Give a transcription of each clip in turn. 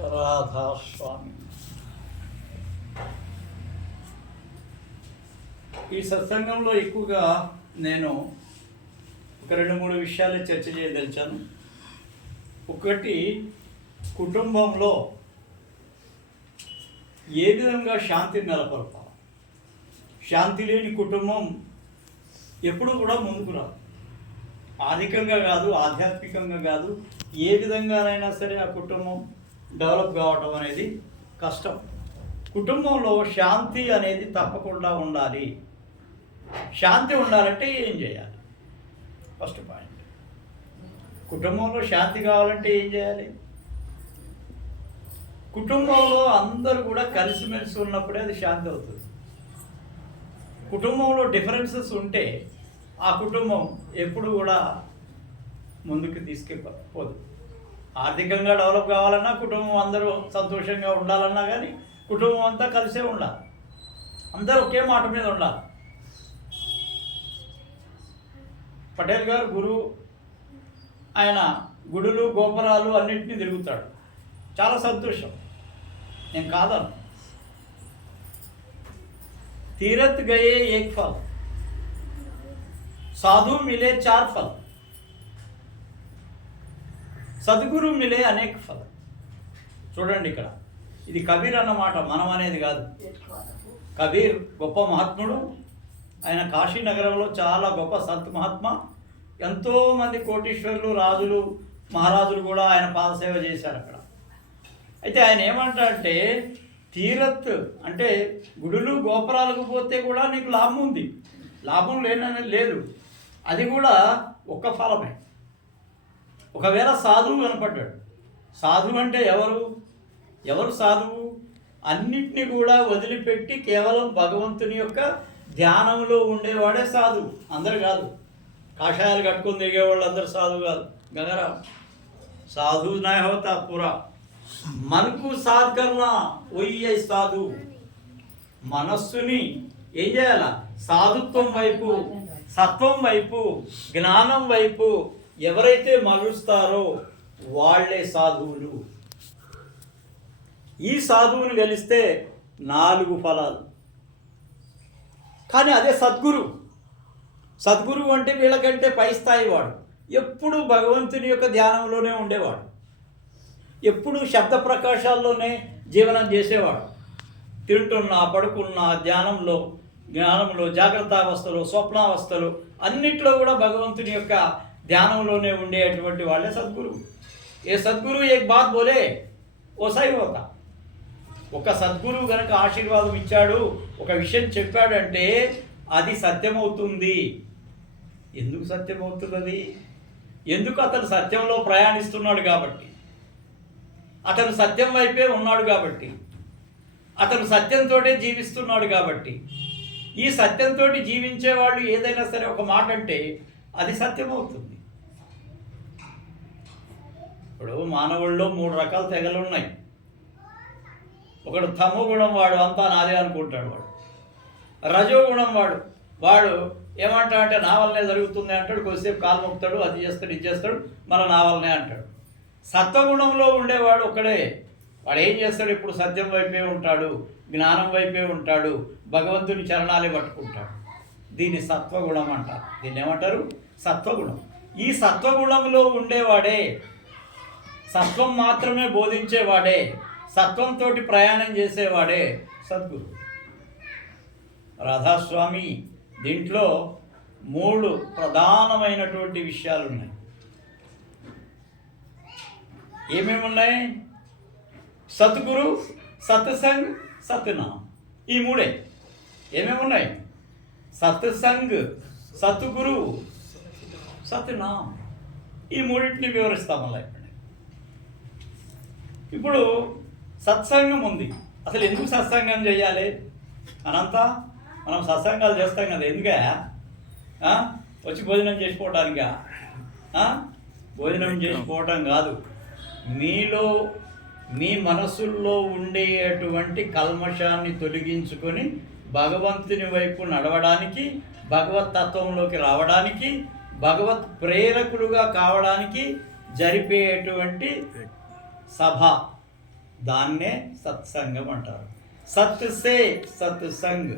రాధాస్వామి. ఈ సత్సంగంలో ఎక్కువగా నేను ఒక 2-3 విషయాలు చర్చ చేయదలిచాను. ఒకటి, కుటుంబంలో ఏ విధంగా శాంతిని నెలకొల్పాలి. శాంతి లేని కుటుంబం ఎప్పుడు కూడా ముందుకు రాదు. ఆర్థికంగా కాదు, ఆధ్యాత్మికంగా కాదు, ఏ విధంగానైనా సరే ఆ కుటుంబం డెవలప్ కావడం అనేది కష్టం. కుటుంబంలో శాంతి అనేది తప్పకుండా ఉండాలి. శాంతి ఉండాలంటే ఏం చేయాలి? ఫస్ట్ పాయింట్, కుటుంబంలో శాంతి కావాలంటే ఏం చేయాలి? కుటుంబంలో అందరూ కూడా కలిసిమెలిసి ఉన్నప్పుడే అది శాంతి అవుతుంది. కుటుంబంలో డిఫరెన్సెస్ ఉంటే ఆ కుటుంబం ఎప్పుడు కూడా ముందుకు తీసుకెళ్ళిపోదు. ఆర్థికంగా డెవలప్ కావాలన్నా, కుటుంబం అందరూ సంతోషంగా ఉండాలన్నా కానీ కుటుంబం అంతా కలిసే ఉండాలి. అందరూ ఒకే మాట మీద ఉండాలి. పటేల్ గారు గురువు, ఆయన గుడులు గోపురాలు అన్నింటినీ తిరుగుతాడు. చాలా సంతోషం, నేను కాదను. తీరత్ గయే ఏక్ ఫల్, సాధు మిలే 4 ఫల్, సద్గురు మిలే అనేక ఫల్. చూడండి, ఇక్కడ ఇది కబీర్ అన్నమాట, మనం అనేది కాదు. కబీర్ గొప్ప మహాత్ముడు. ఆయన కాశీ నగరంలో చాలా గొప్ప సంత్ మహాత్మా. ఎంతోమంది కోటీశ్వరులు, రాజులు, మహారాజులు కూడా ఆయన పాదసేవ చేశారు అక్కడ. అయితే ఆయన ఏమంటాడంటే, తీరత్ అంటే గుడులు గోపురాలకు పోతే కూడా నీకు లాభం ఉంది, లాభం లేననేది లేదు. అది కూడా ఒక్క ఫలమే. ఒకవేళ సాధువు కనపడ్డాడు, సాధువు అంటే ఎవరు సాధువు? అన్నిటినీ కూడా వదిలిపెట్టి కేవలం భగవంతుని యొక్క ధ్యానంలో ఉండేవాడే సాధువు. అందరు కాదు, కాషాయాలు కట్టుకొని తిరిగేవాళ్ళు అందరు సాధువు కాదు. గంగరా సాధు నా హోతా పూరా, మనకు సాధ్ కర్నా వయ్యే సాధు. మనస్సుని ఏం చేయాల? సాధుత్వం వైపు, సత్వం వైపు, జ్ఞానం వైపు ఎవరైతే మలుస్తారో వాళ్ళే సాధువులు. ఈ సాధువుని గెలిస్తే 4 ఫలాలు. కానీ అదే సద్గురువు అంటే వీళ్ళకంటే పై స్థాయి వాడు. ఎప్పుడు భగవంతుని యొక్క ధ్యానంలోనే ఉండేవాడు, ఎప్పుడు శబ్ద ప్రకాశాల్లోనే జీవనం చేసేవాడు. తింటున్నా, పడుకున్నా, జ్ఞానంలో, జాగ్రత్తావస్థలో, స్వప్నావస్థలో అన్నిట్లో కూడా భగవంతుని యొక్క ధ్యానంలోనే ఉండేటువంటి వాళ్ళే సద్గురువు. ఏ సద్గురు ఏక్ బాత్ బోలే ఓ సై హోతా. ఒక సద్గురువు కనుక ఆశీర్వాదం ఇచ్చాడు, ఒక విషయం చెప్పాడంటే అది సత్యమవుతుంది. ఎందుకు సత్యమవుతుంది? ఎందుకు? అతను సత్యంలో ప్రయాణిస్తున్నాడు కాబట్టి, అతను సత్యం వైపే ఉన్నాడు కాబట్టి, అతను సత్యంతో జీవిస్తున్నాడు కాబట్టి. ఈ సత్యంతో జీవించేవాళ్ళు ఏదైనా సరే ఒక మాట అంటే అది సత్యమవుతుంది. ఇప్పుడు మానవుల్లో 3 రకాల తెగలు ఉన్నాయి. ఒకడు తమోగుణం వాడు, అంతా నాదే అనుకుంటాడు. రజోగుణం వాడు ఏమంటాడంటే నా వల్లనే జరుగుతుంది అంటాడు. కొద్దిసేపు కాలు మొక్కుతాడు, అది చేస్తాడు, ఇది చేస్తాడు, మన నా వల్లనే అంటాడు. సత్వగుణంలో ఉండేవాడు ఒకడే. వాడు ఏం చేస్తాడు? ఇప్పుడు సత్యం వైపే ఉంటాడు, జ్ఞానం వైపే ఉంటాడు, భగవంతుని చరణాలే పట్టుకుంటాడు. దీన్ని సత్వగుణం అంటారు. దీన్ని ఏమంటారు? సత్వగుణం. ఈ సత్వగుణంలో ఉండేవాడే, సత్వం మాత్రమే బోధించేవాడే, సత్వంతో ప్రయాణం చేసేవాడే సద్గురు. రాధాస్వామి దీంట్లో 3 ప్రధానమైనటువంటి విషయాలు ఉన్నాయి. ఏమేమి ఉన్నాయి? సద్గురు, సత్సంగ్, సత్నామ్. ఈ 3 ఏమేమి ఉన్నాయి? సత్సంగ్, సద్గురు, సత్నామ్. ఈ 3టిని వివరిస్తాం అలా. ఇప్పుడు సత్సంగం ఉంది. అసలు ఎందుకు సత్సంగం చేయాలి? మనం సత్సంగాలు చేస్తాం కదా, ఎందుకే? వచ్చి భోజనం చేసుకోవటానికా? భోజనం చేసుకోవటం కాదు, మీ మనసుల్లో ఉండేటువంటి కల్మషాన్ని తొలగించుకొని భగవంతుని వైపు నడవడానికి, భగవత్ తత్వంలోకి రావడానికి, భగవత్ ప్రేరకులుగా కావడానికి జరిపేటువంటి సభ దాన్నే సత్సంగం అంటారు. సత్ సే సత్సంగ్.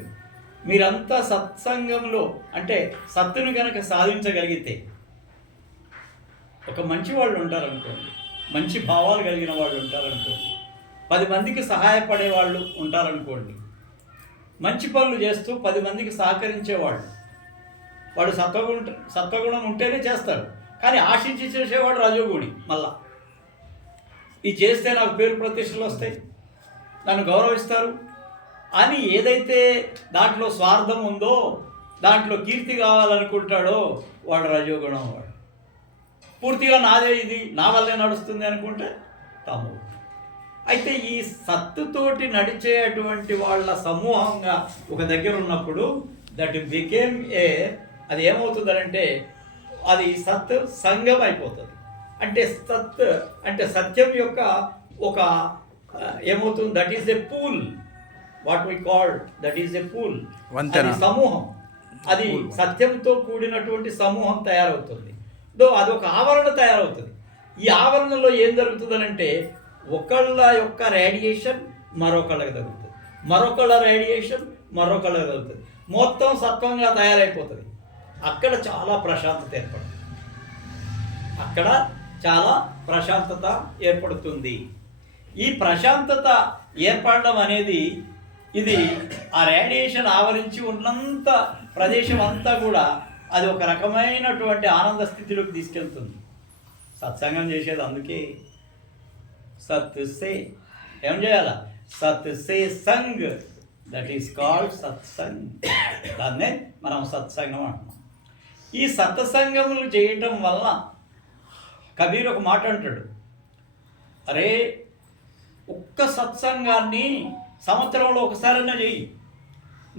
మీరంతా సత్సంగంలో అంటే సత్తును కనుక సాధించగలిగితే, ఒక మంచి వాళ్ళు ఉంటారనుకోండి, మంచి భావాలు కలిగిన వాళ్ళు ఉంటారనుకోండి, 10 మందికి సహాయపడే వాళ్ళు ఉంటారనుకోండి, మంచి పనులు చేస్తూ 10 మందికి సహకరించేవాళ్ళు, వాడు సత్వగుణం ఉంటేనే చేస్తాడు. కానీ ఆశించి చేసేవాడు రజోగుణి. మళ్ళా ఇది చేస్తే నాకు పేరు ప్రతిష్టలు వస్తాయి, నన్ను గౌరవిస్తారు అని ఏదైతే దాంట్లో స్వార్థం ఉందో, దాంట్లో కీర్తి కావాలనుకుంటాడో వాడు రజోగుణం. వాడు పూర్తిగా నాదే, ఇది నా వల్లే నడుస్తుంది అనుకుంటే తమ్ముడు. అయితే ఈ సత్తుతోటి నడిచేటువంటి వాళ్ళ సమూహంగా ఒక దగ్గర ఉన్నప్పుడు దట్ బికేమ్ అది ఏమవుతుందంటే అది సత్ సంఘం అయిపోతుంది. అంటే సత్ అంటే సత్యం యొక్క ఒక ఏమవుతుంది, that is a pool. What we call that is a pool, అది సమూహం. అది సత్యంతో కూడినటువంటి సమూహం తయారవుతుంది. అదొక ఆవరణ తయారవుతుంది. ఈ ఆవరణలో ఏం జరుగుతుందనంటే ఒకళ్ళ యొక్క రేడియేషన్ మరొకళ్ళకి తగ్గుతుంది, మరొకళ్ళ రేడియేషన్ మరొకళ్ళకి తగ్గుతుంది, మొత్తం సత్వంగా తయారైపోతుంది. అక్కడ చాలా ప్రశాంతత ఏర్పడుతుంది, అక్కడ చాలా ప్రశాంతత ఏర్పడుతుంది. ఈ ప్రశాంతత ఏర్పడడం అనేది ఇది ఆ రేడియేషన్ ఆవరించి ఉన్నంత ప్రదేశం అంతా కూడా అది ఒక రకమైనటువంటి ఆనంద స్థితిలోకి తీసుకెళ్తుంది. సత్సంగం చేసేది అందుకే. సత్ సే ఏం చేయాలా, సత్ సే సంగ్, దట్ ఈస్ కాల్డ్ సత్సంగ్. దాన్నే మనం సత్సంగం అంటున్నాం. ఈ సత్సంగములు చేయటం వల్ల కబీర్ ఒక మాట అంటాడు, అరే ఒక్క సత్సంగాన్ని సంవత్సరంలో ఒకసారైనా చెయ్యి,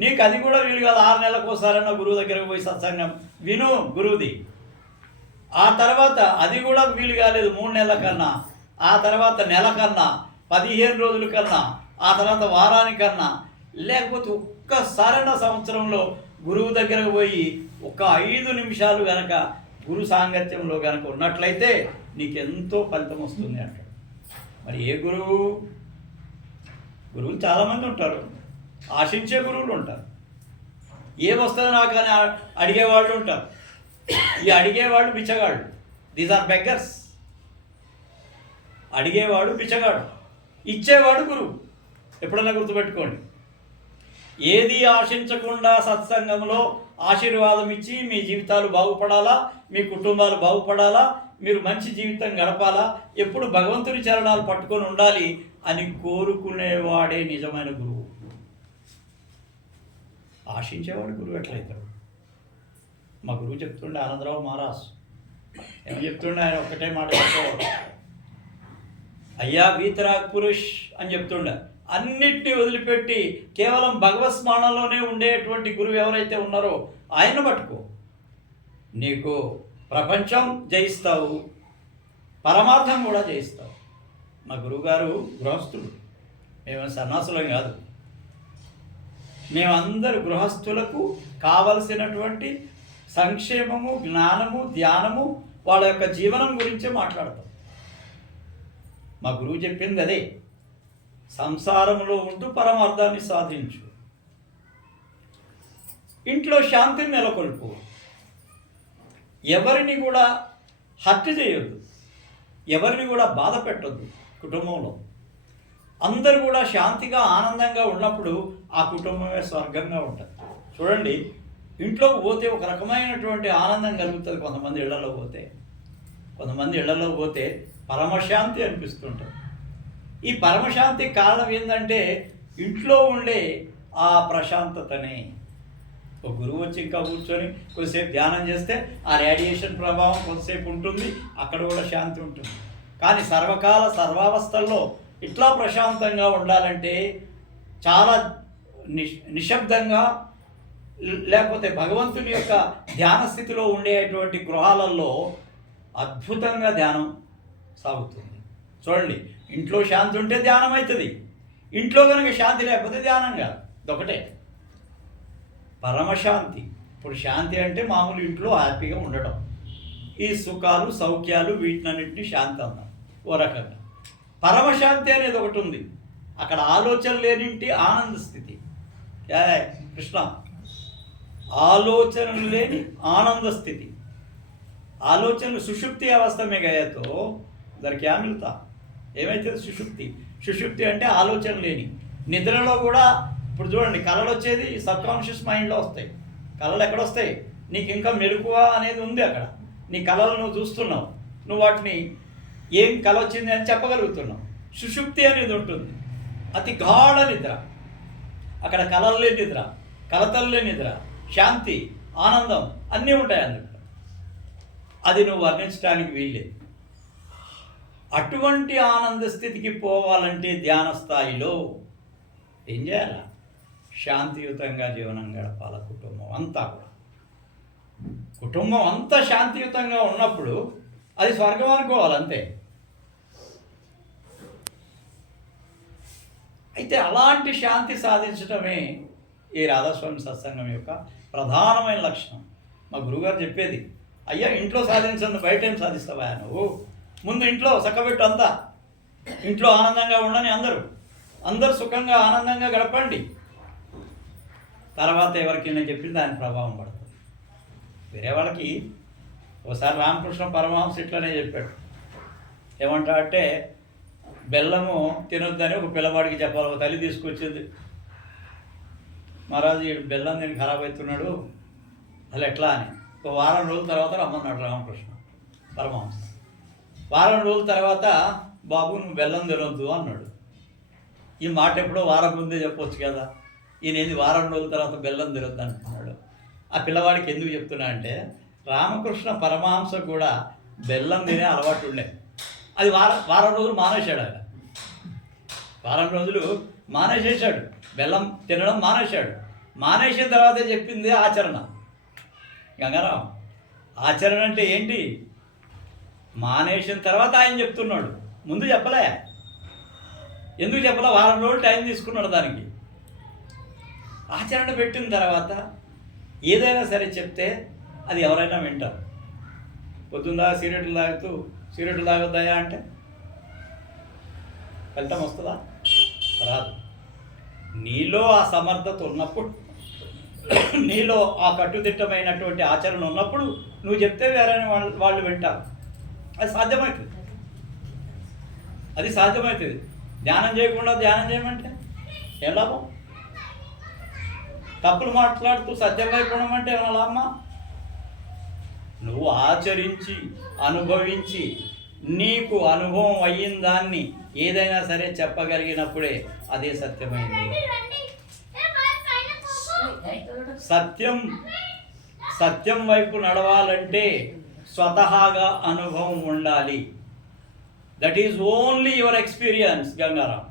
నీకు అది కూడా వీలు కాదు 6 నెలలకు ఒకసారైనా గురువు దగ్గరకు పోయి సత్సంగం విను గురువుది. ఆ తర్వాత అది కూడా వీలు కాలేదు 3 నెలల కన్నా, ఆ తర్వాత నెల కన్నా, 15 రోజుల కన్నా, ఆ తర్వాత వారానికన్నా, లేకపోతే ఒక్కసారైనా సంవత్సరంలో గురువు దగ్గరకు పోయి ఒక 5 నిమిషాలు కనుక గురు సాంగత్యంలో కనుక ఉన్నట్లయితే నీకెంతో ఫలితం వస్తుంది అంటాడు. మరి ఏ గురువు? గురువులు చాలామంది ఉంటారు, ఆశించే గురువులు ఉంటారు, ఏమొస్తుందో నాకు అని అడిగేవాళ్ళు ఉంటారు. ఈ అడిగేవాళ్ళు బిచ్చగాళ్ళు, దీస్ ఆర్ బెగ్గర్స్. అడిగేవాడు బిచ్చగాడు, ఇచ్చేవాడు గురువు. ఎప్పుడైనా గుర్తుపెట్టుకోండి. ఏది ఆశించకుండా సత్సంగంలో ఆశీర్వాదం ఇచ్చి మీ జీవితాలు బాగుపడాలా, మీ కుటుంబాలు బాగుపడాలా, మీరు మంచి జీవితం గడపాలా, ఎప్పుడు భగవంతుని చరణాలు పట్టుకొని ఉండాలి అని కోరుకునేవాడే నిజమైన గురువు. ఆశించేవాడు గురువు ఎట్లయితాడు? మా గురువు చెప్తుండే ఆనందరావు మహారాజ్ ఏమని చెప్తుండే, ఆయన ఒక్కటే మాట చెప్పేవాడు, అయ్యా వీతరాగ్ పురుష్ అని చెప్తుండే. అన్నిటినీ వదిలిపెట్టి కేవలం భగవత్ స్మరణలోనే ఉండేటువంటి గురువు ఎవరైతే ఉన్నారో ఆయన పట్టుకో, నీకు ప్రపంచం జయిస్తావు, పరమార్థం కూడా జయిస్తావు. మా గురువుగారు గృహస్థులు, మేము సన్యాసులం కాదు. మేమందరూ గృహస్థులకు కావలసినటువంటి సంక్షేమము, జ్ఞానము, ధ్యానము, వాళ్ళ యొక్క జీవనం గురించే మాట్లాడతాం. మా గురువు చెప్పింది అదే, సంసారంలో ఉంటూ పరమార్థాన్ని సాధించు, ఇంట్లో శాంతిని నెలకొల్పు, ఎవరిని కూడా హత్య చేయొద్దు, ఎవరిని కూడా బాధ పెట్టొద్దు. కుటుంబంలో అందరూ కూడా శాంతిగా ఆనందంగా ఉన్నప్పుడు ఆ కుటుంబమే స్వర్గంగా ఉంటుంది. చూడండి, ఇంట్లోకి పోతే ఒక రకమైనటువంటి ఆనందం కలుగుతుంది. కొంతమంది ఇళ్లలో పోతే పరమశాంతి అనిపిస్తుంటుంది. ఈ పరమశాంతి కారణం ఏంటంటే ఇంట్లో ఉండే ఆ ప్రశాంతతనే. ఒక గురువు వచ్చి ఇంకా కూర్చొని కొద్దిసేపు ధ్యానం చేస్తే ఆ రేడియేషన్ ప్రభావం కొద్దిసేపు ఉంటుంది, అక్కడ కూడా శాంతి ఉంటుంది. కానీ సర్వకాల సర్వావస్థల్లో ఇట్లా ప్రశాంతంగా ఉండాలంటే చాలా నిశ్శబ్దంగా, లేకపోతే భగవంతుని యొక్క ధ్యాన స్థితిలో ఉండేటువంటి గృహాలలో అద్భుతంగా ధ్యానం సాగుతుంది. చూడండి, ఇంట్లో శాంతి ఉంటే ధ్యానం అవుతుంది, ఇంట్లో కనుక శాంతి లేకపోతే ధ్యానం కాదు. ఇదొకటే పరమశాంతి. ఇప్పుడు శాంతి అంటే మామూలు ఇంట్లో హ్యాపీగా ఉండటం, ఈ సుఖాలు సౌఖ్యాలు వీటినన్నింటినీ శాంతి అన్నాం ఓ రకంగా. పరమశాంతి అనేది ఒకటి ఉంది. అక్కడ ఆలోచన లేనింటి ఆనంద స్థితి. కృష్ణ, ఆలోచనలు లేని ఆనంద స్థితి. ఆలోచనలు సుషుప్తి అవస్థ में गए तो उधर क्या मिलता? ఏమైతే సుషుప్తి అంటే ఆలోచన లేని. నిద్రలో కూడా ఇప్పుడు చూడండి, కళలు వచ్చేది సబ్ కాన్షియస్ మైండ్లో వస్తాయి. కళలు ఎక్కడొస్తాయి? నీకు ఇంకా మెలకువ అనేది ఉంది అక్కడ. నీ కళలు నువ్వు చూస్తున్నావు, నువ్వు వాటిని ఏం కళ వచ్చింది అని చెప్పగలుగుతున్నావు. సుషుప్తి అనేది ఉంటుంది, అతి గాఢ నిద్ర. అక్కడ కళలు లేని నిద్ర, కలతలు లేని నిద్ర, శాంతి, ఆనందం అన్నీ ఉంటాయి అందులో. అది నువ్వు వర్ణించడానికి వీల్లేదు. అటువంటి ఆనంద స్థితికి పోవాలంటే ధ్యాన స్థాయిలో ఏం చేయాలి? శాంతియుతంగా జీవనం గడపాల కుటుంబం అంతా కూడా. కుటుంబం అంతా శాంతియుతంగా ఉన్నప్పుడు అది స్వర్గం అనుకోవాలి అంతే. అయితే అలాంటి శాంతి సాధించడమే ఈ రాధాస్వామి సత్సంగం యొక్క ప్రధానమైన లక్షణం. మా గురువుగారు చెప్పేది, అయ్యా ఇంట్లో సాధించండి, బయట ఏం సాధిస్తావా నువ్వు? ముందు ఇంట్లో చక్కబెట్టు అంతా. ఇంట్లో ఆనందంగా ఉండని అందరూ సుఖంగా ఆనందంగా గడపండి. తర్వాత ఎవరికి నేను చెప్పింది దాని ప్రభావం పడుతుంది. వేరే వాళ్ళకి ఒకసారి రామకృష్ణ పరమహంస ఇట్లనే చెప్పాడు. ఏమంటా అంటే, బెల్లము తినొద్దని ఒక పిల్లవాడికి చెప్పాలి. ఒక తల్లి తీసుకొచ్చింది, మహారాజు ఈ బెల్లం తిని ఖరాబ్ అవుతున్నాడు, అసలు ఎట్లా అని. ఒక వారం రోజుల తర్వాత రమ్మన్నాడు రామకృష్ణ పరమహంస. వారం రోజుల తర్వాత, బాబు నువ్వు బెల్లం తినొద్దు అన్నాడు. ఈ మాట ఎప్పుడో వారం ముందే చెప్పొచ్చు కదా, ఈయన ఏంది వారం రోజుల తర్వాత బెల్లం తినొద్దు అంటున్నాడు. ఆ పిల్లవాడికి ఎందుకు చెప్తున్నా అంటే, రామకృష్ణ పరమహంస కూడా బెల్లం తినే అలవాటు ఉండే. అది వారం రోజులు మానేశాడు. ఆయన వారం రోజులు మానేసేసాడు, బెల్లం తినడం మానేశాడు. మానేసిన తర్వాతే చెప్పింది ఆచరణ. గంగారాం, ఆచరణ అంటే ఏంటి? మానేసిన తర్వాత ఆయన చెప్తున్నాడు, ముందు చెప్పలే. ఎందుకు చెప్పలే? వారం రోజులు టైం తీసుకున్నాడు దానికి. ఆచరణ పెట్టిన తర్వాత ఏదైనా సరే చెప్తే అది ఎవరైనా వింటారు. పొద్దుందా సిగరెట్లు తాగొద్దాయా అంటే ఫలితం వస్తుందా? రాదు. నీలో ఆ సమర్థత ఉన్నప్పుడు, నీలో ఆ కట్టుదిట్టమైనటువంటి ఆచరణ ఉన్నప్పుడు నువ్వు చెప్తే వేరే వాళ్ళు వింటారు. అది సాధ్యమవుతుంది. ధ్యానం చేయకుండా ధ్యానం చేయమంటే ఏం లాభం? తప్పులు మాట్లాడుతూ సత్యం వైపుణం అంటే ఏమైనా లాభమా? నువ్వు ఆచరించి అనుభవించి నీకు అనుభవం అయిన దాన్ని ఏదైనా సరే చెప్పగలిగినప్పుడే అదే సత్యమైంది. సత్యం వైపు నడవాలంటే స్వతహాగా అనుభవం ఉండాలి. That is only your experience Gangaram,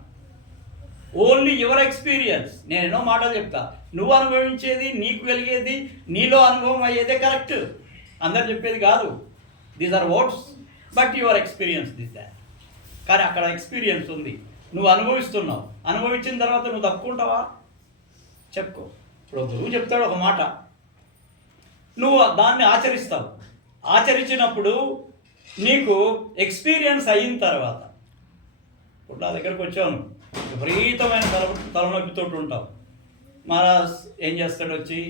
only your experience. నేను ఎన్నో మాటలు చెప్తా, నువ్వు అనుభవించేది, నీకు కలిగేది, నీలో అనుభవం అయ్యేదే కరెక్ట్. అందరు చెప్పేది కాదు. These are words but your experience this that. కానీ అక్కడ ఎక్స్పీరియన్స్ ఉంది, నువ్వు అనుభవిస్తున్నావు. అనుభవించిన తర్వాత నువ్వు తప్పుకుంటావా? చెప్పుకో. ఇప్పుడు గురువు చెప్తాడు ఒక మాట, నువ్వు దాన్ని ఆచరిస్తావు. ఆచరించినప్పుడు నీకు ఎక్స్పీరియన్స్ అయిన తర్వాత, ఇప్పుడు నా దగ్గరకు వచ్చాను, విపరీతమైన తలనొప్పితో ఉంటావు. మహారాజ్ ఏం చేస్తాడు? వచ్చి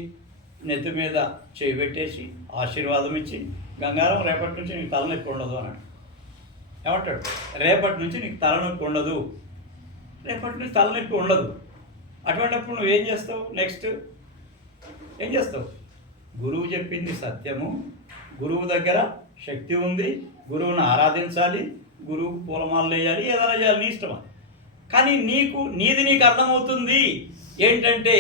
నెత్తి మీద చేయి పెట్టేసి ఆశీర్వాదం ఇచ్చి, గంగారం రేపటి నుంచి నీకు తలనొప్పి ఉండదు అన్నాడు. ఏమంటాడు? రేపటి నుంచి నీకు తలనొప్పి ఉండదు, రేపటి నుంచి తలనొప్పి ఉండదు. అటువంటిప్పుడు నువ్వేం చేస్తావు? నెక్స్ట్ ఏం చేస్తావు? గురువు చెప్పింది సత్యము, గురువు దగ్గర శక్తి ఉంది, గురువును ఆరాధించాలి, గురువుకు పూలమాలలు వేయాలి, ఏదైనా చేయాలి, నీ ఇష్టం. కానీ నీకు అర్థమవుతుంది ఏంటంటే,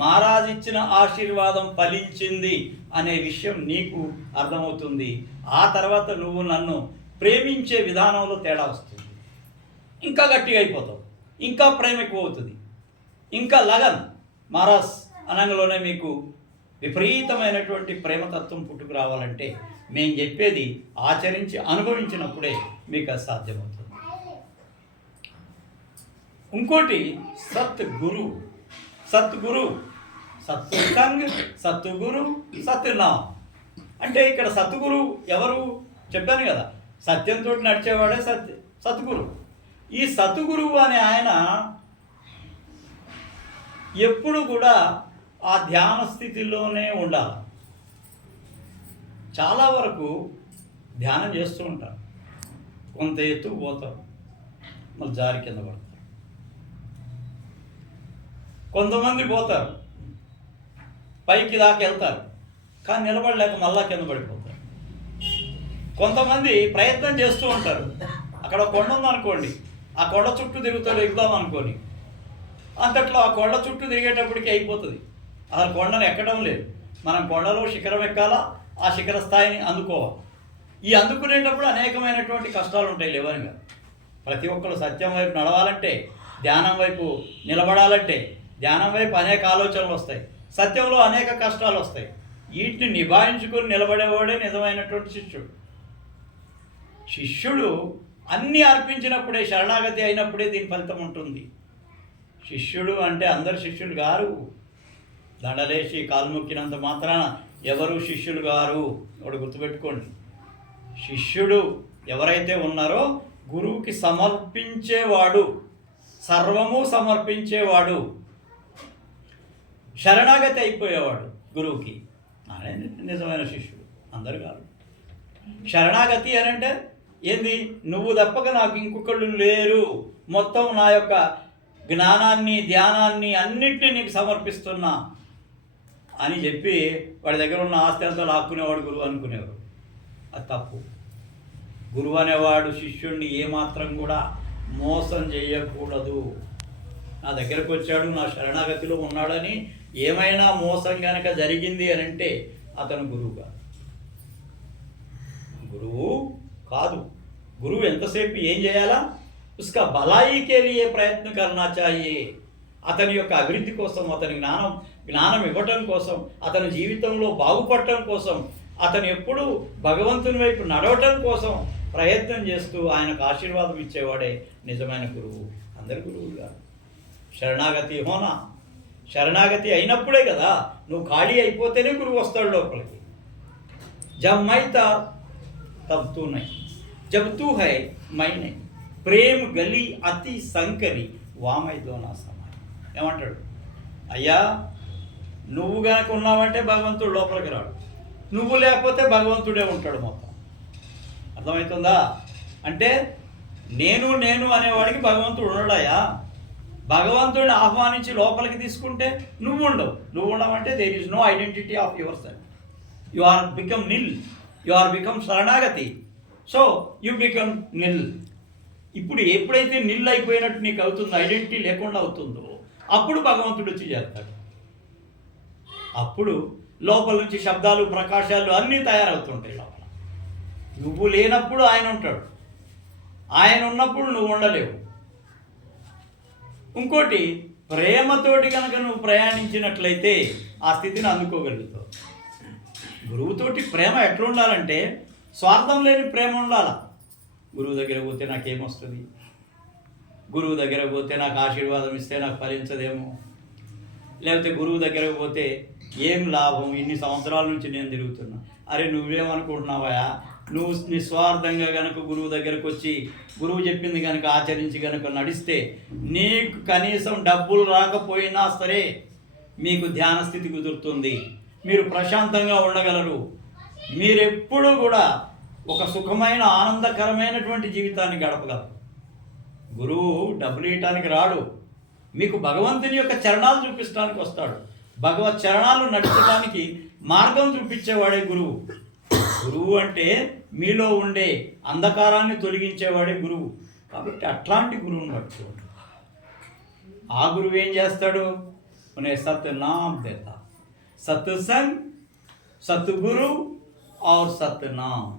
మహారాజు ఇచ్చిన ఆశీర్వాదం ఫలించింది అనే విషయం నీకు అర్థమవుతుంది. ఆ తర్వాత నువ్వు నన్ను ప్రేమించే విధానంలో తేడా వస్తుంది. ఇంకా గట్టిగా అయిపోతావు, ఇంకా ప్రేమ ఎక్కువ అవుతుంది, ఇంకా లగన్. మహారాజ్ అనగానే మీకు విపరీతమైనటువంటి ప్రేమతత్వం పుట్టుకు రావాలంటే మేము చెప్పేది ఆచరించి అనుభవించినప్పుడే మీకు అది సాధ్యమవుతుంది. ఇంకోటి సత్గురు. సత్సంగ్, సత్గురు, సత్నాం. అంటే ఇక్కడ సత్గురు ఎవరు చెప్పాను కదా, సత్యంతో నడిచేవాడే సత్గురు. ఈ సద్గురువు అనే ఆయన ఎప్పుడు కూడా ఆ ధ్యాన స్థితిలోనే ఉండాలి. చాలా వరకు ధ్యానం చేస్తూ ఉంటారు, కొంత ఎత్తుకు పోతారు, మళ్ళీ జారి కింద పడతారు. కొంతమంది పోతారు, పైకి దాకా వెళ్తారు, కానీ నిలబడలేక మళ్ళా కింద పడిపోతారు. కొంతమంది ప్రయత్నం చేస్తూ ఉంటారు, అక్కడ కొండ ఉందనుకోండి, ఆ కొండ చుట్టూ తిరుగుతాడు ఎక్కుదాం అనుకోని, అంతట్లో ఆ కొండ చుట్టూ తిరిగేటప్పటికి అయిపోతుంది, అసలు కొండను ఎక్కడం లేదు. మనం కొండలో శిఖరం ఎక్కాలా, ఆ శిఖర స్థాయిని అందుకోవాలి. ఈ అందుకునేటప్పుడు అనేకమైనటువంటి కష్టాలు ఉంటాయి. లేవనిగా ప్రతి ఒక్కరు సత్యం వైపు నడవాలంటే, ధ్యానం వైపు నిలబడాలంటే, ధ్యానం వైపు అనేక ఆలోచనలు వస్తాయి, సత్యంలో అనేక కష్టాలు వస్తాయి. వీటిని నిభాయించుకొని నిలబడేవాడే నిజమైనటువంటి శిష్యుడు. శిష్యుడు అన్నీ అర్పించినప్పుడే, శరణాగతి అయినప్పుడే దీని ఫలితం ఉంటుంది. శిష్యుడు అంటే అందరు శిష్యులు గారు. దండలేసి కాలు మొక్కినంత మాత్రాన ఎవరు శిష్యులు గారు. ఒకటి గుర్తుపెట్టుకోండి, శిష్యుడు ఎవరైతే ఉన్నారో గురువుకి సమర్పించేవాడు, సర్వము సమర్పించేవాడు, శరణాగతి అయిపోయేవాడు గురువుకి, ఆయన నిజమైన శిష్యుడు. అందరు కాదు. శరణాగతి అని అంటే ఏంది? నువ్వు తప్పక నాకు ఇంకొకళ్ళు లేరు, మొత్తం నా యొక్క జ్ఞానాన్ని ధ్యానాన్ని అన్నిటినీ నీకు సమర్పిస్తున్నా అని చెప్పి వాడి దగ్గర ఉన్న ఆస్తి అంతా లాక్కునేవాడు గురువు అనుకునేవాడు. అది తప్పు. గురువు అనేవాడు శిష్యుడిని ఏమాత్రం కూడా మోసం చేయకూడదు. నా దగ్గరకు వచ్చాడు, నా శరణాగతిలో ఉన్నాడని ఏమైనా మోసం కనుక జరిగింది అని అంటే అతను గురువు కాదు. గురువు కాదు. గురువు ఎంతసేపు ఏం చేయాలా? ఉస్కా భలాయికే లియే ప్రయత్న కర్నా చాహియే. అతని యొక్క అభివృద్ధి కోసం, అతని జ్ఞానం ఇవ్వటం కోసం, అతని జీవితంలో బాగుపడటం కోసం, అతను ఎప్పుడు భగవంతుని వైపు నడవటం కోసం ప్రయత్నం చేస్తూ ఆయనకు ఆశీర్వాదం ఇచ్చేవాడే నిజమైన గురువు. అందరి గురువులు కాదు. శరణాగతి హోనా, శరణాగతి అయినప్పుడే కదా, నువ్వు ఖాళీ అయిపోతేనే గురువు వస్తాడు లోపలికి. జబ్ మై తా తబ్ తూ నై, జబ్ తూ హై మై నై, ప్రేమ్ గలి అతి సంకరి వామై దోనా సమాయ్. ఏమంటాడు? అయ్యా, నువ్వు కనుక ఉన్నావంటే భగవంతుడు లోపలికి రాడు, నువ్వు లేకపోతే భగవంతుడే ఉంటాడు మొత్తం. అర్థమవుతుందా? అంటే నేను నేను అనేవాడికి భగవంతుడు ఉండడాయా? భగవంతుడిని ఆహ్వానించి లోపలికి తీసుకుంటే నువ్వు ఉండవు. నువ్వు ఉండమంటే there is no identity of yourself. You are become nil, you are become శరణాగతి, సో యు బికమ్ నిల్. ఇప్పుడు ఎప్పుడైతే నిల్ అయిపోయినట్టు నీకు అవుతుందో, ఐడెంటిటీ లేకుండా అవుతుందో, అప్పుడు భగవంతుడు వచ్చి చేస్తాడు. అప్పుడు లోపల నుంచి శబ్దాలు, ప్రకాశాలు అన్నీ తయారవుతుంటాయి లోపల. నువ్వు లేనప్పుడు ఆయన ఉంటాడు, ఆయన ఉన్నప్పుడు నువ్వు ఉండలేవు. ఇంకోటి, ప్రేమతోటి కనుక నువ్వు ప్రయాణించినట్లయితే ఆ స్థితిని అందుకోగలుగుతావు. గురువుతోటి ప్రేమ ఎట్లా ఉండాలంటే స్వార్థం లేని ప్రేమ ఉండాలా. గురువు దగ్గర పోతే నాకేమొస్తుంది, గురువు దగ్గర పోతే నాకు ఆశీర్వాదం ఇస్తే నాకు ఫలించదేమో, లేకపోతే గురువు దగ్గరకు పోతే ఏం లాభం, ఇన్ని సంవత్సరాల నుంచి నేను తిరుగుతున్నా. అరే నువ్వేమనుకుంటున్నావా? నువ్వు నిస్వార్థంగా కనుక గురువు దగ్గరకు వచ్చి గురువు చెప్పింది కనుక ఆచరించి కనుక నడిస్తే నీకు కనీసం డబ్బులు రాకపోయినా సరే మీకు ధ్యాన స్థితి కుదురుతుంది, మీరు ప్రశాంతంగా ఉండగలరు, మీరెప్పుడూ కూడా ఒక సుఖమైన ఆనందకరమైనటువంటి జీవితాన్ని గడపగలరు. గురువు డబ్బులు ఇవ్వటానికి రాడు, మీకు భగవంతుని యొక్క చరణాలు చూపించడానికి వస్తాడు. భగవత్ చరణాలు నడచడానికి మార్గం చూపించేవాడే గురువు. గురువు అంటే మీలో ఉండే అంధకారాన్ని తొలగించేవాడే గురువు. కాబట్టి అట్లాంటి గురువుని పట్టుకోండి. ఆ గురువు ఏం చేస్తాడు? ఉనే సత్నామ్ దేతా, సత్సంగ్, సద్గురు और సత్నామ్.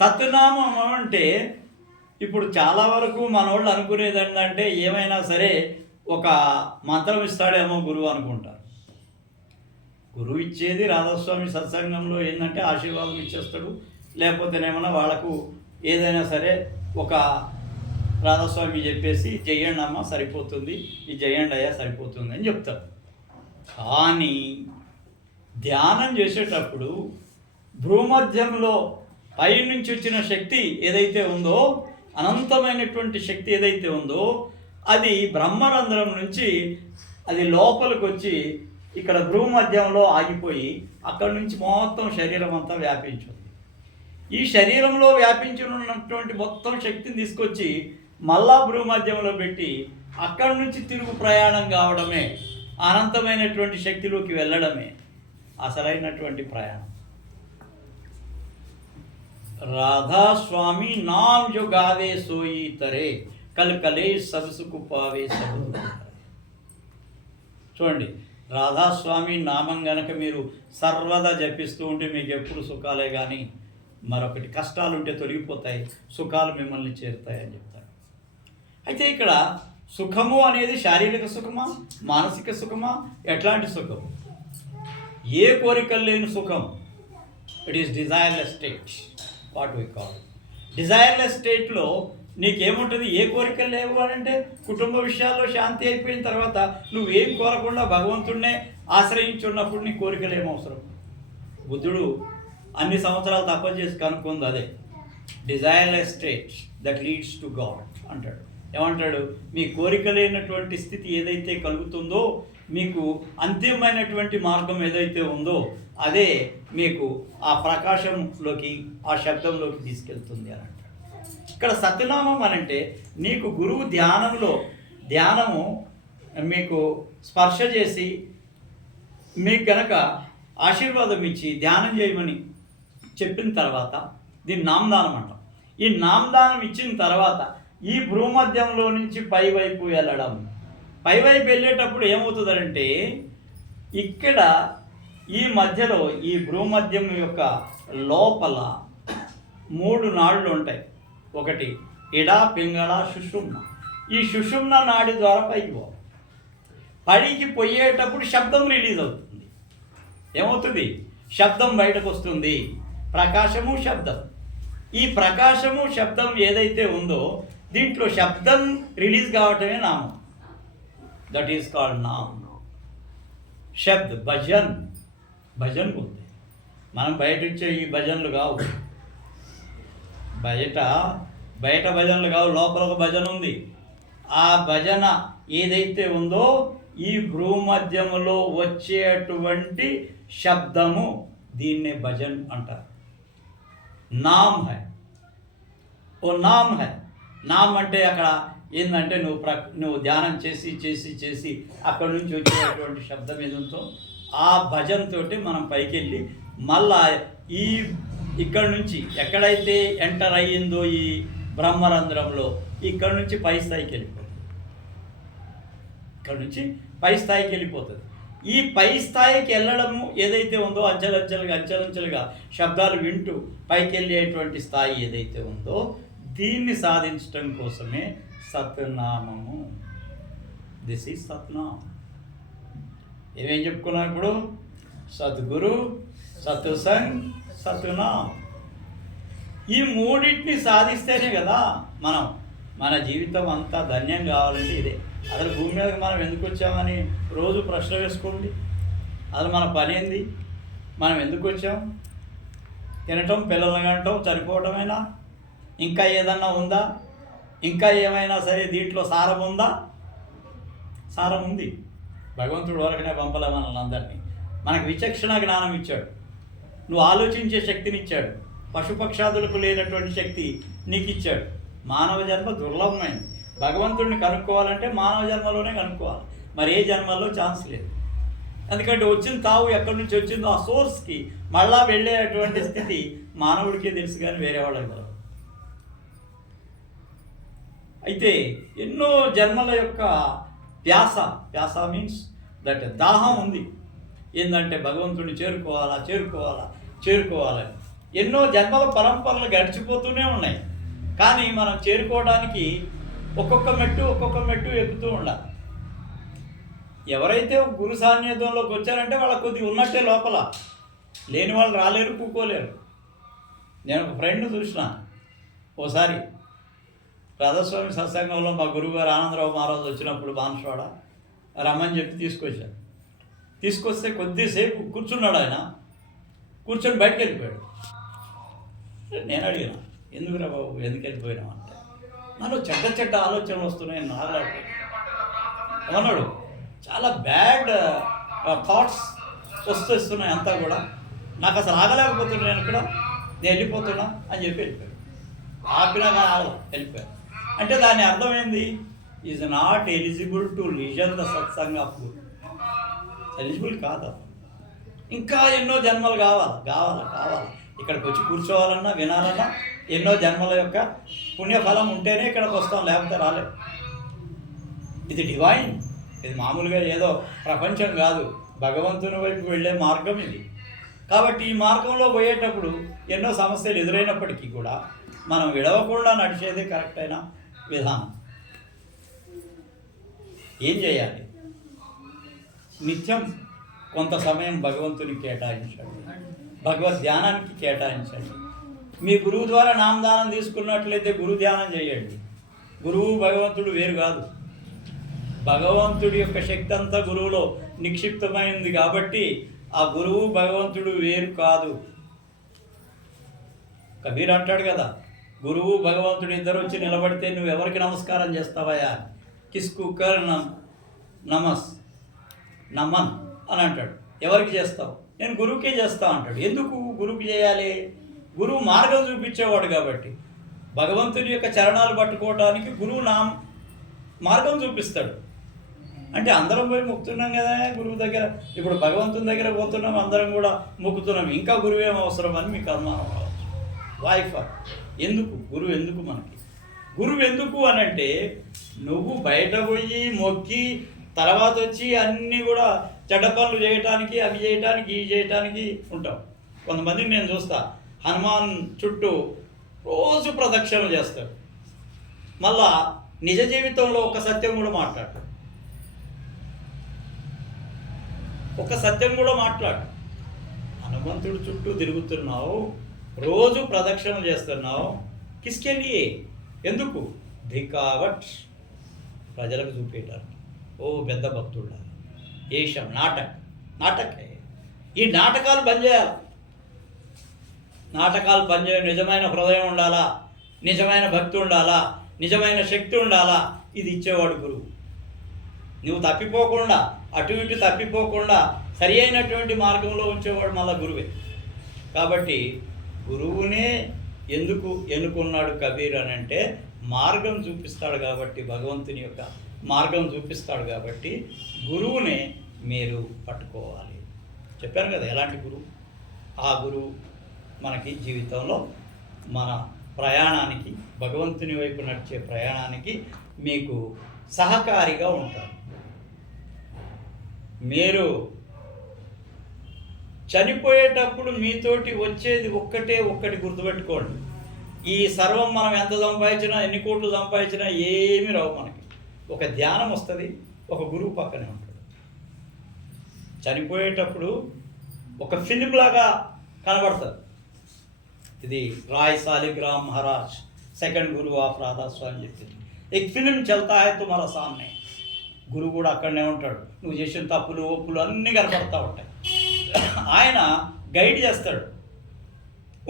సత్నామం అంటే ఇప్పుడు చాలా వరకు మనోళ్ళు అనుకునేది ఏంటంటే ఏమైనా సరే ఒక మంత్రం ఇస్తాడేమో గురువు అనుకుంటారు. గురువు ఇచ్చేది రాధాస్వామి సత్సంగంలో ఏంటంటే ఆశీర్వాదం ఇచ్చేస్తాడు, లేకపోతేనేమన్నా వాళ్ళకు ఏదైనా సరే ఒక రాధాస్వామి చెప్పేసి చెయ్యండి అమ్మ సరిపోతుంది, ఇది చెయ్యండి అయ్యా సరిపోతుంది అని చెప్తారు. కానీ ధ్యానం చేసేటప్పుడు భూమధ్యంలో పై నుంచి వచ్చిన శక్తి ఏదైతే ఉందో అనంతమైనటువంటి శక్తి ఏదైతే ఉందో అది బ్రహ్మరంధ్రం నుంచి అది లోపలికి వచ్చి ఇక్కడ భ్రూమధ్యంలో ఆగిపోయి అక్కడి నుంచి మొత్తం శరీరం అంతా వ్యాపించింది. ఈ శరీరంలో వ్యాపించున్నటువంటి మొత్తం శక్తిని తీసుకొచ్చి మళ్ళా భ్రూమధ్యంలో పెట్టి అక్కడి నుంచి తిరుగు ప్రయాణం కావడమే, అనంతమైనటువంటి శక్తిలోకి వెళ్ళడమే అసలైనటువంటి ప్రయాణం. राधा स्वामी नाम जो गावे सोई तरे कल कले सब सुख पावे सब. చూడండి, రాధాస్వామి నామం గనక మీరు సర్వదా జపిస్తూ ఉంటే మీకు ఎప్పుడు సుఖాలే కానీ మరొకటి కష్టాలు ఉంటే తొలగిపోతాయి, సుఖాలు మిమ్మల్ని చేరుతాయి అని చెప్తారు. అయితే ఇక్కడ సుఖము అనేది శారీరక సుఖమా, మానసిక సుఖమా, ఎట్లాంటి సుఖం? ఏ కోరికలు లేని సుఖం. It is desireless state, what we call desireless స్టేట్లో నీకేముంటుంది? ఏ కోరికలు లేవు అని అంటే కుటుంబ విషయాల్లో శాంతి అయిపోయిన తర్వాత నువ్వేం కోరకుండా భగవంతుడినే ఆశ్రయించున్నప్పుడు నీ కోరికలు ఏమవసరం? బుద్ధుడు అన్ని సంవత్సరాలు తపస్సు చేసి కనుక్కుంది అదే, desireless state that leads to God అంటాడు. ఏమంటాడు? మీ కోరిక లేనటువంటి స్థితి ఏదైతే కలుగుతుందో, మీకు అంతిమమైనటువంటి మార్గం ఏదైతే ఉందో అదే మీకు ఆ ప్రకాశంలోకి, ఆ శబ్దంలోకి తీసుకెళ్తుంది అని అంటాడు. ఇక్కడ సత్యనామం అని అంటే నీకు గురువు ధ్యానము మీకు స్పర్శ చేసి మీకు కనుక ఆశీర్వాదం ఇచ్చి ధ్యానం చేయమని చెప్పిన తర్వాత దీన్ని నామదానం అంటాం. ఈ నామదానం ఇచ్చిన తర్వాత ఈ భ్రూమధ్యంలో నుంచి పైవైపు వెళ్ళడం. పైవైపు వెళ్ళేటప్పుడు ఏమవుతుందంటే ఇక్కడ ఈ మధ్యలో ఈ భ్రూమధ్యం యొక్క లోపల 3 నాడులు ఉంటాయి. ఒకటి ఇడ, పింగళ, సుషుమ్న. ఈ సుషుమ్న నాడి ద్వారా పైకి పోవాలి. పైకి పోయేటప్పుడు శబ్దం రిలీజ్ అవుతుంది. ఏమవుతుంది? శబ్దం బయటకు వస్తుంది. ప్రకాశము, శబ్దం. ఈ ప్రకాశము, శబ్దం ఏదైతే ఉందో దీంట్లో శబ్దం రిలీజ్ కావటమే నామం. దట్ ఈస్ కాల్డ్ నామ్. శబ్ద్ భజన్ ఉంది. మనం బయట ఇచ్చే ఈ భజనలు కావు, బయట భజనలు కావు, లోపల ఒక భజన ఉంది. ఆ భజన ఏదైతే ఉందో ఈ భ్రూమధ్యములో వచ్చేటువంటి శబ్దము, దీన్నే భజన్ అంటారు. నామ్ హై, ఓ నామ్ హై. నామ్ అంటే అక్కడ ఏంటంటే నువ్వు ధ్యానం చేసి అక్కడ నుంచి వచ్చేటువంటి శబ్దం ఏదంతో ఆ భజనతో మనం పైకి వెళ్ళి మళ్ళా ఇక్కడ నుంచి ఎక్కడైతే ఎంటర్ అయ్యిందో ఈ బ్రహ్మరంధ్రంలో ఇక్కడ నుంచి పై స్థాయికి వెళ్ళిపోతుంది. ఇక్కడ నుంచి పై స్థాయికి వెళ్ళిపోతుంది. ఈ పై స్థాయికి వెళ్ళడము ఏదైతే ఉందో అంచెలంచెలుగా శబ్దాలు వింటూ పైకి వెళ్ళేటువంటి స్థాయి ఏదైతే ఉందో దీన్ని సాధించడం కోసమే సత్నామము. This is సత్నామం. ఏమేం చెప్పుకున్నాం ఇప్పుడు? సద్గురు, సత్సంగ్, సత్నామం. ఈ మూడింటిని సాధిస్తేనే కదా మన జీవితం అంతా ధన్యం కావాలంటే ఇదే. అసలు భూమి మీదకి మనం ఎందుకు వచ్చామని రోజు ప్రశ్న వేసుకోండి. అసలు మన పని ఏంది? మనం ఎందుకు వచ్చాం? తినటం, పిల్లల్ని కనటం, చనిపోవటమేనా? ఇంకా ఏదన్నా ఉందా? ఇంకా ఏమైనా సరే దీంట్లో సారం ఉందా? సారం ఉంది. భగవంతుడు వరకునే పంపలే మనల్ని అందరినీ. మనకు విచక్షణ జ్ఞానం ఇచ్చాడు, నువ్వు ఆలోచించే శక్తిని ఇచ్చాడు, పశుపక్షాదులకు లేనటువంటి శక్తి నీకు ఇచ్చాడు. మానవ జన్మ దుర్లభమైంది. భగవంతుడిని కనుక్కోవాలంటే మానవ జన్మలోనే కనుక్కోవాలి, మరి ఏ జన్మల్లో ఛాన్స్ లేదు. ఎందుకంటే వచ్చిన తావు ఎక్కడి నుంచి వచ్చిందో ఆ సోర్స్కి మళ్ళా వెళ్ళేటువంటి స్థితి మానవుడికే తెలుసు, కానీ వేరే వాళ్ళకి తెలియదు. అయితే ఎన్నో జన్మల యొక్క ప్యాస మీన్స్ దట్ దాహం ఉంది. ఏంటంటే భగవంతుడిని చేరుకోవాలని ఎన్నో జన్మల పరంపరలు గడిచిపోతూనే ఉన్నాయి. కానీ మనం చేరుకోవడానికి ఒక్కొక్క మెట్టు ఎక్కుతూ ఉండాలి. ఎవరైతే గురు సాన్నిధ్యంలోకి వచ్చారంటే వాళ్ళకి కొద్దిగా ఉన్నట్టే లోపల, లేని వాళ్ళు రాలేరు, కూకోలేరు. నేను ఒక ఫ్రెండ్ చూసిన ఓసారి రాధాస్వామి సత్సంగంలో మా గురువుగారు ఆనందరావు మహారాజు వచ్చినప్పుడు బాన్స్వాడ రమ్మని చెప్పి తీసుకొచ్చాను. తీసుకొస్తే కొద్దిసేపు కూర్చున్నాడు. ఆయన కూర్చొని బయటకు వెళ్ళిపోయాడు. నేను అడిగిన, ఎందుకురా బాబు ఎందుకు వెళ్ళిపోయినావు అంటే, నాలో చెడ్డ చెడ్డ ఆలోచనలు వస్తున్నాయి, నాలాడు అన్నాడు. చాలా బ్యాడ్ థాట్స్ వస్తున్నాయి అంతా కూడా. నాకు అసలు ఆగలేకపోతున్నాను, నేను ఇక్కడ నేను వెళ్ళిపోతున్నా అని చెప్పి వెళ్ళిపోయాడు. ఆపినా కానీ ఆగల, వెళ్ళిపోయాడు. అంటే దాని అర్థం ఏంది? Is not eligible to listen the satsang of Guru. Eligible కాదు. ఇంకా ఎన్నో జన్మలు కావాలి. ఇక్కడికి వచ్చి కూర్చోవాలన్నా వినాలన్నా ఎన్నో జన్మల యొక్క పుణ్యఫలం ఉంటేనే ఇక్కడికి వస్తాం, లేకపోతే రాలేం. ఇది డివైన్, ఇది మామూలుగా ఏదో ప్రపంచం కాదు, భగవంతుని వైపు వెళ్ళే మార్గం ఇది. కాబట్టి ఈ మార్గంలో పోయేటప్పుడు ఎన్నో సమస్యలు ఎదురైనప్పటికీ కూడా మనం విడవకుండా నడిచేది కరెక్ట్ అయిన విధానం. ఏం చేయాలి? నిత్యం కొంత సమయం భగవంతునికి కేటాయించండి, భగవద్ ధ్యానానికి కేటాయించండి. మీ గురువు ద్వారా నామదానం తీసుకున్నట్లయితే గురు ధ్యానం చేయండి. గురువు భగవంతుడు వేరు కాదు. భగవంతుడి యొక్క శక్తి అంతా గురువులో నిక్షిప్తమైంది కాబట్టి ఆ గురువు భగవంతుడు వేరు కాదు. కబీర్ అంటాడు కదా, గురువు భగవంతుడు ఇద్దరు వచ్చి నిలబడితే నువ్వు ఎవరికి నమస్కారం చేస్తావయ్యా? కిస్కు కర్ నమన్ అని అంటాడు. ఎవరికి చేస్తావు? నేను గురువుకే చేస్తా అంటాడు. ఎందుకు గురువుకి చేయాలి? గురువు మార్గం చూపించేవాడు కాబట్టి. భగవంతుడి యొక్క చరణాలు పట్టుకోవడానికి గురువు మార్గం చూపిస్తాడు. అంటే అందరం పోయి మొక్కుతున్నాం కదా గురువు దగ్గర. ఇప్పుడు భగవంతుని దగ్గర పోతున్నాం, అందరం కూడా మొక్కుతున్నాం. ఇంకా గురువు ఏం అవసరం అని మీకు అనుమానం రావచ్చు. వైఫర్ ఎందుకు? గురువు ఎందుకు మనకి? గురువు ఎందుకు అని అంటే, నువ్వు బయట పోయి మొక్కి తర్వాత వచ్చి అన్నీ కూడా చెడ్డ పనులు చేయటానికి, అవి చేయటానికి, ఇవి చేయటానికి ఉంటాం. కొంతమందిని నేను చూస్తా, హనుమాన్ చుట్టూ రోజు ప్రదక్షిణలు చేస్తాడు. మళ్ళా నిజ జీవితంలో ఒక సత్యం కూడా మాట్లాడు. హనుమంతుడు చుట్టూ తిరుగుతున్నావు, రోజు ప్రదక్షిణలు చేస్తున్నావు. కిస్కెళ్ళి ఎందుకు? దికావట్, ప్రజలకు చూపేయటానికి. ఓ పెద్ద భక్తుడు ఏషం నాటకే. ఈ నాటకాలు బంద్ చేయాలి. నిజమైన హృదయం ఉండాలా, నిజమైన భక్తి ఉండాలా, నిజమైన శక్తి ఉండాలా. ఇది ఇచ్చేవాడు గురువు. నువ్వు తప్పిపోకుండా, అటు ఇటు తప్పిపోకుండా సరి అయినటువంటి మార్గంలో ఉంచేవాడు మళ్ళా గురువే. కాబట్టి గురువునే ఎందుకు ఎన్నుకున్నాడు కబీర్ అని అంటే, మార్గం చూపిస్తాడు కాబట్టి, భగవంతుని యొక్క మార్గం చూపిస్తాడు కాబట్టి గురువునే మీరు పట్టుకోవాలి. చెప్పాను కదా ఎలాంటి గురువు. ఆ గురువు మనకి జీవితంలో మన ప్రయాణానికి, భగవంతుని వైపు నడిచే ప్రయాణానికి మీకు సహకారిగా ఉంటారు. మీరు చనిపోయేటప్పుడు మీతోటి వచ్చేది ఒక్కటి గుర్తుపెట్టుకోండి. ఈ సర్వం మనం ఎంత సంపాదించినా, ఎన్ని కోట్లు సంపాదించినా ఏమీ రావు మనకి. ఒక ధ్యానం వస్తుంది, ఒక గురువు పక్కనే ఉంటాడు. చనిపోయేటప్పుడు ఒక ఫిలిం లాగా కనబడుతుంది. ఇది రాయ్ సాలిగ్రామ్ మహారాజ్, సెకండ్ గురువు ఆఫ్ రాధాస్వామి చెప్పింది. ఈ ఫిలిం చల్తా హై తుమ్హారా సామ్నే. గురువు కూడా అక్కడనే ఉంటాడు. నువ్వు చేసిన తప్పులు ఒప్పులు అన్నీ కనపడతా ఉంటాయి. ఆయన గైడ్ చేస్తాడు.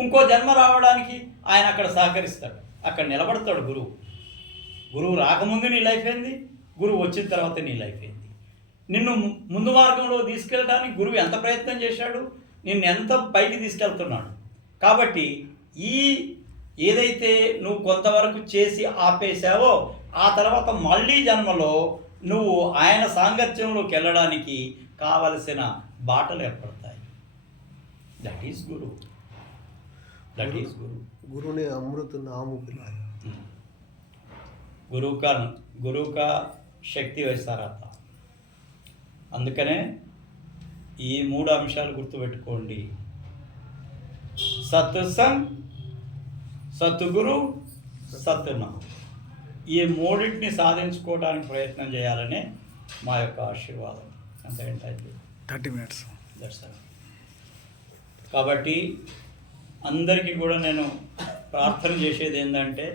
ఇంకో జన్మ రావడానికి ఆయన అక్కడ సహకరిస్తాడు. అక్కడ నిలబడతాడు గురువు. గురువు రాకముందు నీ లైఫ్ ఏంది, గురువు వచ్చిన తర్వాత నీ లైఫ్ ఏంది. నిన్ను ముందు మార్గంలో తీసుకెళ్ళడానికి గురువు ఎంత ప్రయత్నం చేశాడు, నిన్ను ఎంత పైకి తీసుకెళ్తున్నాడు. కాబట్టి ఏదైతే నువ్వు కొంతవరకు చేసి ఆపేశావో, ఆ తర్వాత మళ్ళీ జన్మలో నువ్వు ఆయన సాంగత్యంలోకి వెళ్ళడానికి కావలసిన బాటలు ఏర్పడతాయి. దట్ ఈస్ గురు. గురునే అమృత నాము పిలాయ. గురువు కా శక్తి వైసారత. అందుకనే ఈ 3 అంశాలు గుర్తుపెట్టుకోండి. సత్సంగ్, సద్గురు, సత్నాం. ఈ 3టిని సాధించుకోవడానికి ప్రయత్నం చేయాలనే మా యొక్క ఆశీర్వాదం. అంత ఏంటంటే 30 minutes. కాబట్టి అందరికీ కూడా నేను ప్రార్థన చేసేది ఏంటంటే,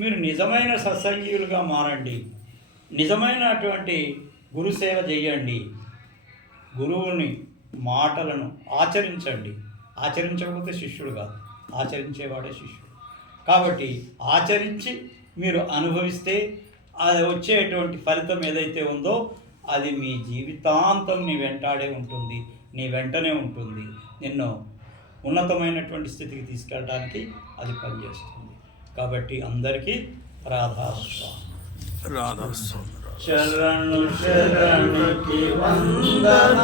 మీరు నిజమైన సత్సంగీయులుగా మారండి, నిజమైనటువంటి గురుసేవ చేయండి, గురువుని మాటలను ఆచరించండి. ఆచరించకపోతే శిష్యుడు కాదు, ఆచరించేవాడే శిష్యుడు. కాబట్టి ఆచరించి మీరు అనుభవిస్తే అది వచ్చేటువంటి ఫలితం ఏదైతే ఉందో అది మీ జీవితాంతం నీ వెంటాడే ఉంటుంది, నీ వెంటనే ఉంటుంది. నిన్ను ఉన్నతమైనటువంటి స్థితికి తీసుకెళ్ళడానికి అది పనిచేస్తుంది. కాబట్టి అందరికీ రాధాస్వామి. రాధాస్వామి. శరణు శరణుకి వందన.